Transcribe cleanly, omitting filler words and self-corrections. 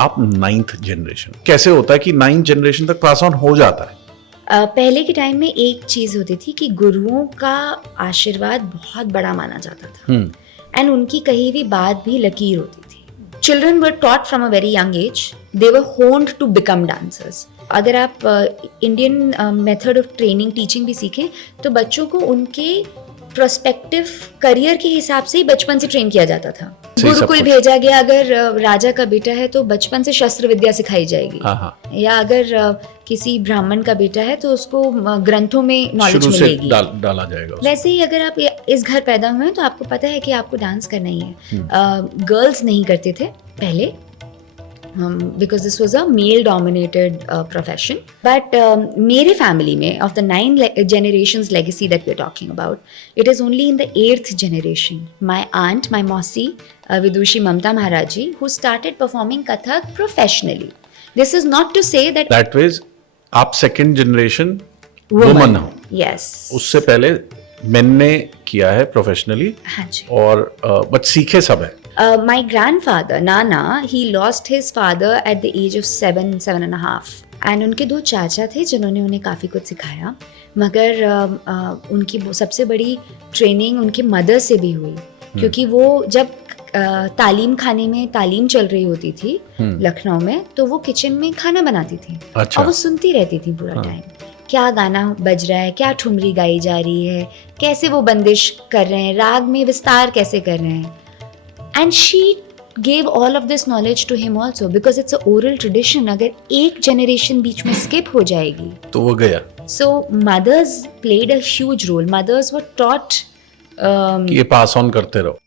आप 9th generation, कैसे होता है कि 9th जनरेशन तक पास ऑन हो जाता है? पहले के टाइम में एक चीज होती थी कि गुरुओं का आशीर्वाद बहुत बड़ा माना जाता था एंड उनकी कही हुई बात भी लकीर होती थी. Children were taught from a very young age, they were honed to become dancers. अगर आप Indian method of training teaching भी सीखें तो बच्चों को उनके प्रोस्पेक्टिव करियर के हिसाब से ही बचपन से ट्रेन किया जाता था. गुरुकुल भेजा गया, अगर राजा का बेटा है तो बचपन से शस्त्र विद्या सिखाई जाएगी. या अगर किसी ब्राह्मण का बेटा है तो उसको ग्रंथों में नॉलेज मिलेगी, डाला जाएगा. वैसे ही अगर आप इस घर पैदा हुए हैं तो आपको पता है कि आपको डांस करना ही है. गर्ल्स नहीं करते थे पहले, because this was a male dominated profession. But मेरे family में of the 9 generations legacy that we're talking about, it is only in the 8th generation, my aunt, my mausi, Vidushi Mamta Maharaji, who started performing Kathak professionally. This is not to say that means आप second generation woman हो. Yes. उससे पहले men ने किया है professionally. हाँ जी. और but सीखे सब है. My grandfather, Nana, he lost his father at the age of 7.5. And उनके 2 चाचा थे जिन्होंने उन्हें काफ़ी कुछ सिखाया, मगर उनकी सबसे बड़ी ट्रेनिंग उनके मदर से भी हुई, क्योंकि वो जब तालीम खाने में तालीम चल रही होती थी लखनऊ में, तो वो किचन में खाना बनाती थी. अच्छा. और वो सुनती रहती थी पूरा टाइम, क्या गाना बज रहा है, क्या ठुमरी गाई जा रही है, कैसे वो बंदिश कर रहे हैं, राग में विस्तार कैसे कर रहे हैं. And she gave all of this knowledge to him also because it's a oral tradition. अगर एक generation बीच में skip हो जाएगी तो वो गया. So mothers played a huge role. Mothers were taught कि ये pass on करते रहो.